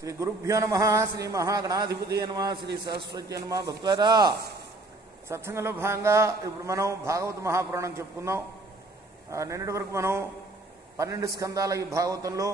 శ్రీ గురుభ్యో నమ. శ్రీ మహాగణాధిపతి నమ. శ్రీ సరస్వతి నమ. భక్తులారా, సత్సంగంలో భాగంగా ఇప్పుడు మనం భాగవత మహాపురాణం చెప్పుకుందాం. నిన్నటి వరకు మనం 12 స్కందాల ఈ భాగవతంలో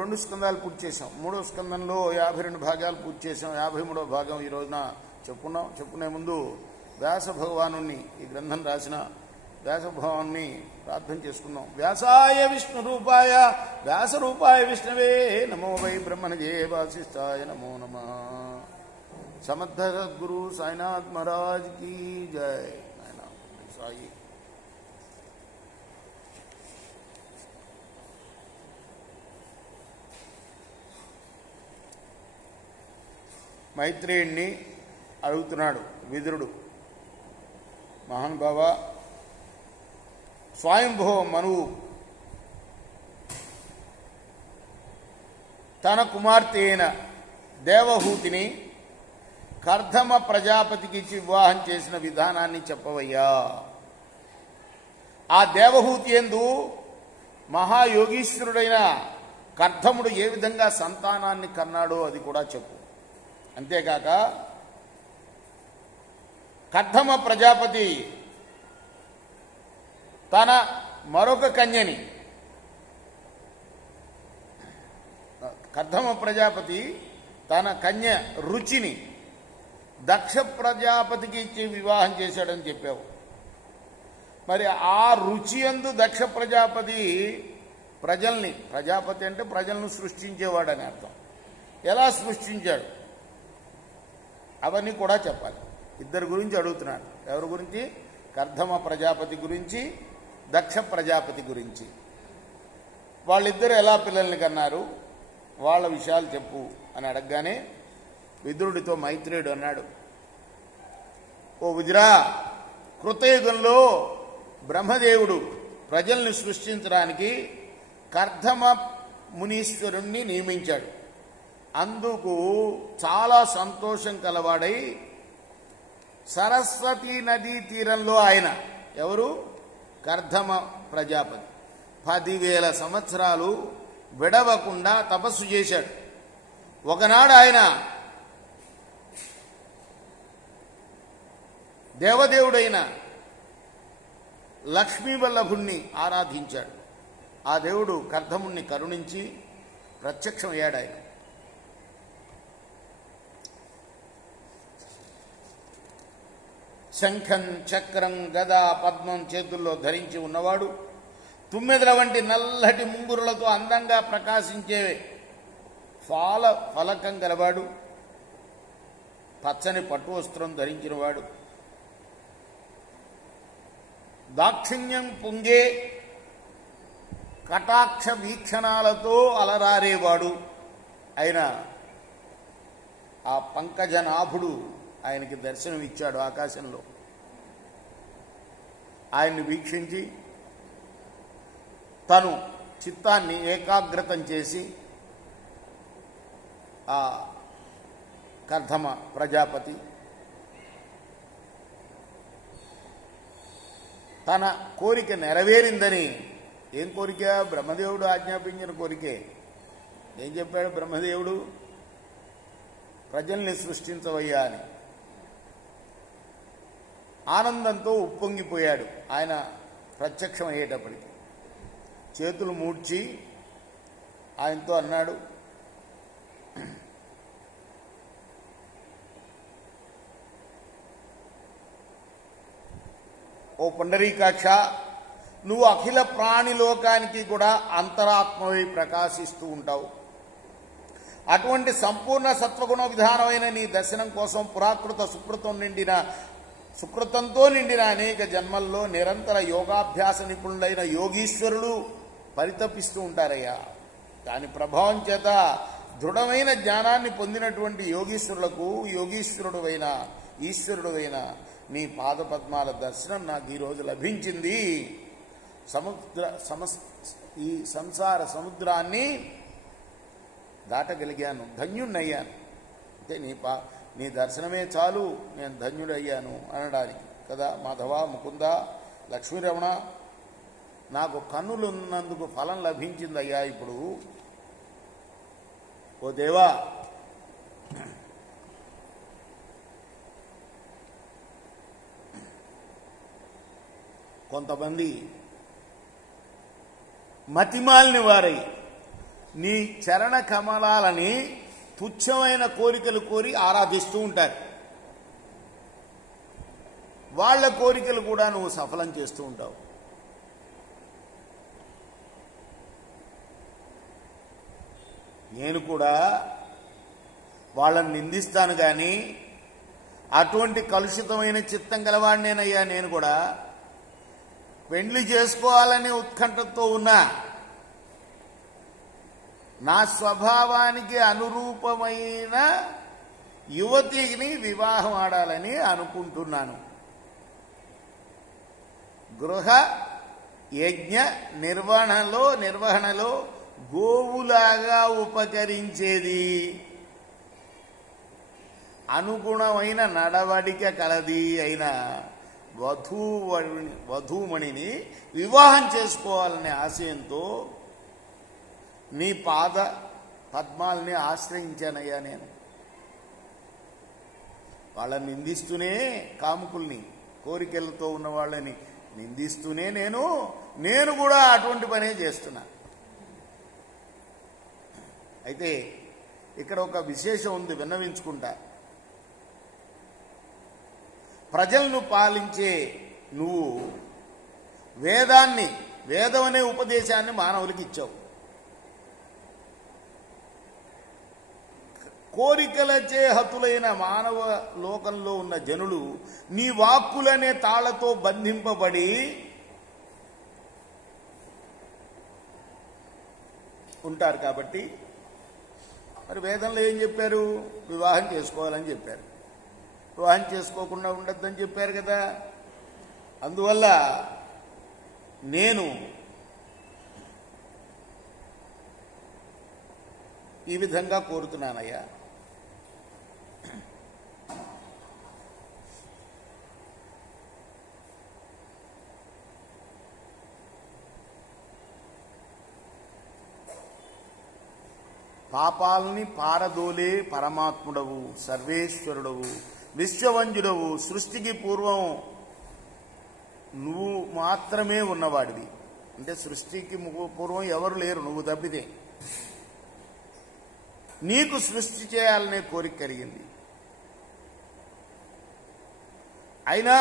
2 స్కందాలు పూర్తి చేసాం. 3వ స్కందంలో 52 భాగాలు పూర్తి చేసాం. 53వ భాగం ఈ రోజున చెప్పుకున్నాం. చెప్పుకునే ముందు వ్యాస భగవాను ఈ గ్రంథం రాసిన వ్యాస భగవాన్ని ప్రార్థన చేసుకుందాం. వ్యాసాయ విష్ణు రూపాయ వ్యాస రూపాయ విష్ణవే నమో వై బ్రహ్మణజే వాసిష్ఠాయ నమో నమః. సమర్థ సద్గురు సాయినాథ్ మహారాజ్ की जय. సాయి మైత్రేయుణ్ణి అడుగుతున్నాడు విదురుడు. మహానుభావ, స్వయంభవ మనువు తన కుమార్తె అయిన దేవహూతిని కర్ధమ ప్రజాపతికి ఇచ్చి వివాహం చేసిన విధానాన్ని చెప్పవయ్యా. ఆ దేవహూతి యందు మహాయోగీశ్వరుడైన కర్ధముడు ఏ విధంగా సంతానాన్ని కన్నాడో అది కూడా చెప్పు. అంతేకాక కర్ధమ ప్రజాపతి తన మరొక కన్యని కర్ధమ ప్రజాపతి తన కన్య రుచిని దక్ష ప్రజాపతికి ఇచ్చి వివాహం చేశాడని చెప్పావు. మరి ఆ రుచి యందు దక్ష ప్రజాపతి ప్రజాపతి అంటే ప్రజలను సృష్టించేవాడని అర్థం. ఎలా సృష్టించాడు అవన్నీ కూడా చెప్పాలి. ఇద్దరు గురించి అడుగుతున్నాడు. ఎవరి గురించి? కర్ధమ ప్రజాపతి గురించి, దక్ష ప్రజాపతి గురించి. వాళ్ళిద్దరు ఎలా పిల్లల్ని కన్నారు, వాళ్ళ విషయాలు చెప్పు అని అడగగానే విదురుడితో మైత్రేయుడు అన్నాడు, ఓ విదురా, కృతయుగంలో బ్రహ్మదేవుడు ప్రజల్ని సృష్టించడానికి కర్ధమ మునీశ్వరుణ్ణి నియమించాడు. అందుకు చాలా సంతోషం కలవాడై సరస్వతీ నదీ తీరంలో ఆయన, ఎవరు? కర్ధమ ప్రజాపతి 10,000 సంవత్సరాలు విడవకుండా తపస్సు చేశాడు. ఒకనాడు ఆయన దేవదేవుడైన లక్ష్మీవల్లభుణ్ణి ఆరాధించాడు. ఆ దేవుడు కర్ధముణ్ణి కరుణించి ప్రత్యక్షమయ్యాడు. ఆయన శంఖం, చక్రం, గద, పద్మం చేతుల్లో ధరించి ఉన్నవాడు. తుమ్మెదల వంటి నల్లటి ముంగురులతో అందంగా ప్రకాశించే ఫలకం గలవాడు. పచ్చని పట్టు వస్త్రం ధరించినవాడు. దాక్షిణ్యం పొంగే కటాక్ష వీక్షణాలతో అలరారేవాడు. ఆయన ఆ పంకజనాభుడు ఆయనకి దర్శనమిచ్చాడు ఆకాశంలో. ఆయన్ని వీక్షించి తను చిత్తాన్ని ఏకాగ్రతం చేసి ఆ కర్ధమ ప్రజాపతి తన కోరిక నెరవేరిందని. ఏం కోరిక? బ్రహ్మదేవుడు ఆజ్ఞాపించిన కోరికే. ఏం చెప్పాడు బ్రహ్మదేవుడు? ప్రజల్ని సృష్టించవయ్యా అని. ఆనందంతో ఉప్పొంగిపోయాడు ఆయన ప్రత్యక్షం అయ్యేటప్పటికి. చేతులు మూడ్చి ఆయనతో అన్నాడు, ఓ పుండరీకాక్ష, నువ్వు అఖిల ప్రాణిలోకానికి కూడా అంతరాత్మవై ప్రకాశిస్తూ ఉంటావు. అటువంటి సంపూర్ణ సత్వగుణ విధానమైన నీ దర్శనం కోసం సుకృతంతో నిండిన అనేక జన్మల్లో నిరంతర యోగాభ్యాస నిపుణులైన యోగీశ్వరులు పరితపిస్తూ ఉంటారయ్యా. దాని ప్రభావం చేత దృఢమైన జ్ఞానాన్ని పొందినటువంటి యోగీశ్వరులకు ఈశ్వరుడువైన నీ పాదపద్మాల దర్శనం నాకు ఈరోజు లభించింది. ఈ సంసార సముద్రాన్ని దాటగలిగాను, ధన్యుణ్ణయ్యాను. అంటే నీ దర్శనమే చాలు, నేను ధన్యుడయ్యాను అనడానికి కదా. మాధవ, ముకుంద, లక్ష్మీరమణ, నాకు కన్నులున్నందుకు ఫలం లభించిందయ్యా. ఇప్పుడు ఓ దేవా, కొంతమంది మతిమాలిన వారై నీ చరణ కమలాలని తుచ్చమైన కోరికలు కోరి ఆరాధిస్తూ ఉంటారు. వాళ్ళ కోరికలు కూడా నువ్వు సఫలం చేస్తూ ఉంటావు. నేను కూడా వాళ్ళని నిందిస్తాను, కానీ అటువంటి కలుషితమైన చిత్తం గలవాడినేనయ్యా. నేను కూడా పెండ్లి చేసుకోవాలనే ఉత్కంఠతో ఉన్నా, నా స్వభావానికి అనురూపమైన యువతిని వివాహం ఆడాలని అనుకుంటున్నాను. గృహ యజ్ఞ నిర్వహణలో గోవులాగా ఉపకరించేది, అనుగుణమైన నడవడిక కలది అయిన వధూమణిని వివాహం చేసుకోవాలనే ఆశయంతో నీ పాద పద్మాలని ఆశ్రయించానయ్యా. నేను వాళ్ళని నిందిస్తూనే, కాముకుల్ని కోరికలతో ఉన్న వాళ్ళని నిందిస్తూనే నేను కూడా అటువంటి పనే చేస్తున్నా. అయితే ఇక్కడ ఒక విశేషం ఉంది, విన్నవించుకుంటా. ప్రజలను పాలించే నువ్వు వేదం అనే ఉపదేశాన్ని మానవులకి ఇచ్చావు. కోరికలచే హతులైన మానవ లోకంలో ఉన్న జనులు నీ వాక్కులనే తాళ్లతో బంధింపబడి ఉంటారు. కాబట్టి మరి వేదంలో ఏం చెప్పారు? వివాహం చేసుకోవాలని చెప్పారు. వివాహం చేసుకోకుండా ఉండొద్దని చెప్పారు కదా. అందువల్ల నేను ఈ విధంగా కోరుతున్నానయ్యా. పాపాలని పారదోలే పరమాత్ముడవు, సర్వేశ్వరుడవు, విశ్వవంజుడవు, సృష్టికి పూర్వం నువ్వు మాత్రమే ఉన్నవాడివి. అంటే సృష్టికి పూర్వం ఎవరు లేరు, నువ్వు తప్పితే. నీకు సృష్టి చేయాలనే కోరిక కలిగింది. అయినా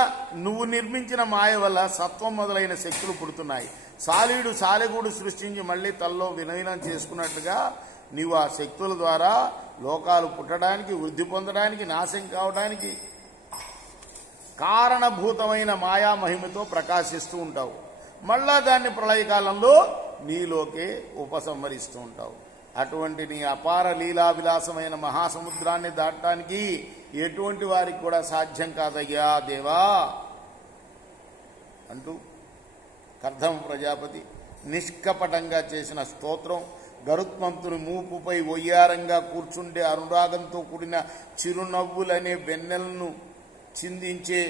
నువ్వు నిర్మించిన మాయ వల్ల సత్వం మొదలైన శక్తులు పుడుతున్నాయి. సాలెగూడు సృష్టించి మళ్ళీ తల్లో విలీనం చేసుకున్నట్టుగా నీవు ఆ శక్తుల ద్వారా లోకాలు పుట్టడానికి, వృద్ధి పొందడానికి, నాశనం కావడానికి కారణభూతమైన మాయా మహిమతో ప్రకాశిస్తూ ఉంటావు. మళ్ళా దాన్ని ప్రళయకాలంలో నీలోకే ఉపసంహరిస్తూ ఉంటావు. అటువంటి నీ అపార లీలా విలాసమైన మహాసముద్రాన్ని దాటడానికి ఎటువంటి వారికి కూడా సాధ్యం కాదయ్యా దేవా అంటూ కర్ధమ ప్రజాపతి నిష్కపటంగా చేసిన స్తోత్రం గరుత్మంతుని మూపుపై ఒయ్యారంగా కూర్చుండే అనురాగంతో కూడిన చిరునవ్వులనే వెన్నెలను చిందించే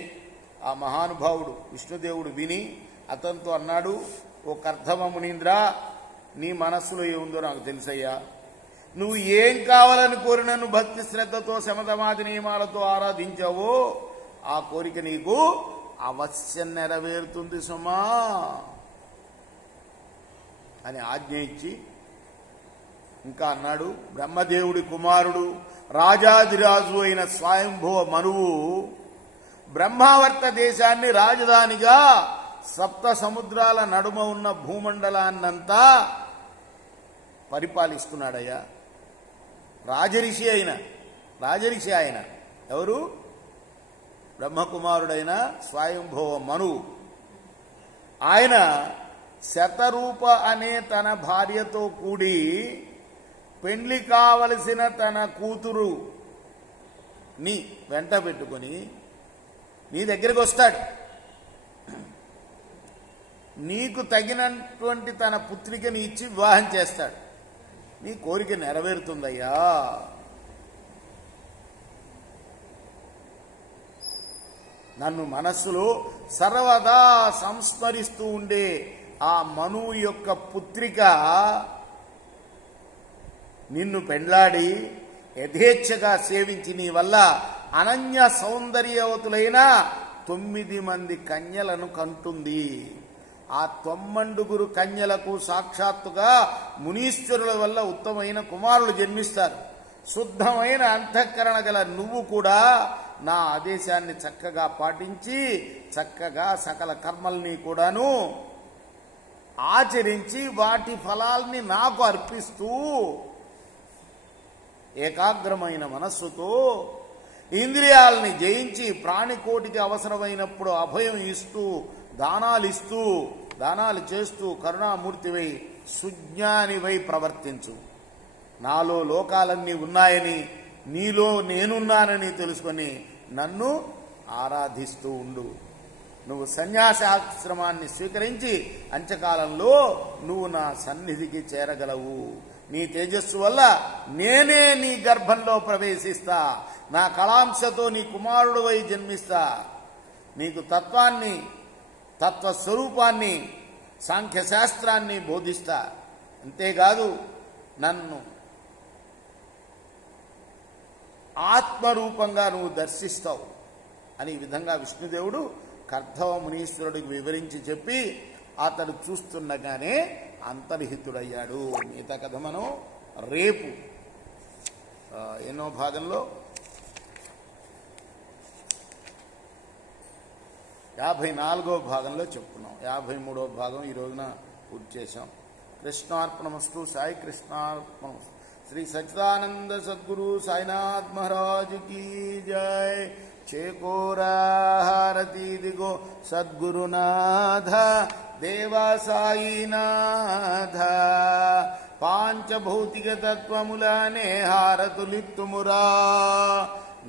ఆ మహానుభావుడు విష్ణుదేవుడు విని అతనితో అన్నాడు, ఓ కర్ధమ మునీంద్ర, నీ మనస్సులో ఏముందో నాకు తెలుసయ్యా. నువ్వు ఏం కావాలని కోరినను భక్తి శ్రద్ధతో శమధమాది నియమాలతో ఆరాధించావో ఆ కోరిక నీకు అవశ్యం నెరవేరుతుంది సుమా అని ఆజ్ఞ ఇచ్చి ఇంకా అన్నాడు, బ్రహ్మదేవుడి కుమారుడు రాజాదిరాజు అయిన స్వయంభువ మనువు బ్రహ్మావర్త దేశాన్ని రాజధానిగా సప్త సముద్రాల నడుమ ఉన్న భూమండలాన్నంతా పరిపాలిస్తున్నాడయ్యా. రాజరిషి ఆయన ఎవరు? బ్రహ్మకుమారుడైన స్వయంభువ మనువు. ఆయన శతరూప అనే తన భార్యతో కూడి పెండ్లి కావలసిన తన కూతురు నీ వెంట పెట్టుకొని నీ దగ్గరికి వస్తాడు. నీకు తగినటువంటి తన పుత్రికని ఇచ్చి వివాహం చేస్తాడు. నీ కోరిక నెరవేరుతుందయ్యా. నన్ను మనస్సులో సర్వదా సంస్మరిస్తూ ఉండే ఆ మనువు యొక్క పుత్రిక నిన్ను పెండ్లాడి యథేచ్ఛగా సేవించి నీ వల్ల అనన్య సౌందర్యవతులైన 9 మంది కన్యలను కంటుంది. ఆ 9 కన్యలకు సాక్షాత్తుగా మునీశ్వరుల వల్ల ఉత్తమైన కుమారులు జన్మిస్తారు. శుద్ధమైన అంతఃకరణ గల నువ్వు కూడా నా ఆదేశాన్ని చక్కగా పాటించి చక్కగా సకల కర్మల్ని కూడాను ఆచరించి వాటి ఫలాల్ని నాకు అర్పిస్తూ ఏకాగ్రమైన మనస్సుతో ఇంద్రియాలని జయించి ప్రాణికోటికి అవసరమైనప్పుడు అభయం ఇస్తూ దానాలు చేస్తూ కరుణామూర్తివై సుజ్ఞానివై ప్రవర్తించు. నాలో లోకాలన్నీ ఉన్నాయని నీలో నేనున్నానని తెలుసుకొని నన్ను ఆరాధిస్తూ ఉండు. నువ్వు సన్యాసాశ్రమాన్ని స్వీకరించి అంత్యకాలంలో నువ్వు నా సన్నిధికి చేరగలవు. నీ తేజస్సు వల్ల నేనే నీ గర్భంలో ప్రవేశిస్తా. నా కళాంశతో నీ కుమారుడువై జన్మిస్తా. నీకు తత్వస్వరూపాన్ని సాంఖ్యశాస్త్రాన్ని బోధిస్తా. అంతేకాదు నన్ను ఆత్మరూపంగా నువ్వు దర్శిస్తావు అని ఈ విధంగా విష్ణుదేవుడు కర్దవ మునీశ్వరుడికి వివరించి చెప్పి అతడు చూస్తుండగానే అంతర్హితుడయ్యాడు. మిగతా కథ మనం రేపు ఎన్నో భాగంలో 54వ భాగంలో చెప్పుకున్నాం. 53వ భాగం ఈ రోజున పూర్తి చేశాం. కృష్ణార్పణమస్తు. సాయి కృష్ణార్పణమస్తు. श्री सच्चिदानंद सद्गुरु साईनाथ महाराज की जय। चेकोरा हारती दिगो सद्गुरुनाथ देवा साईनाथ पांचभौतिक तत्वमुलाने हारतुलित्तुमुरा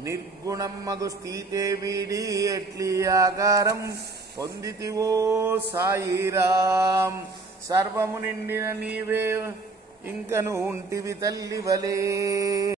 निर्गुणम्मगु स्थिते वीडी एट्ली आकारं పొందితివో సాయిరాం సర్వము నిండిన నీవే ఇంకను ఉంటివి తల్లి వలే।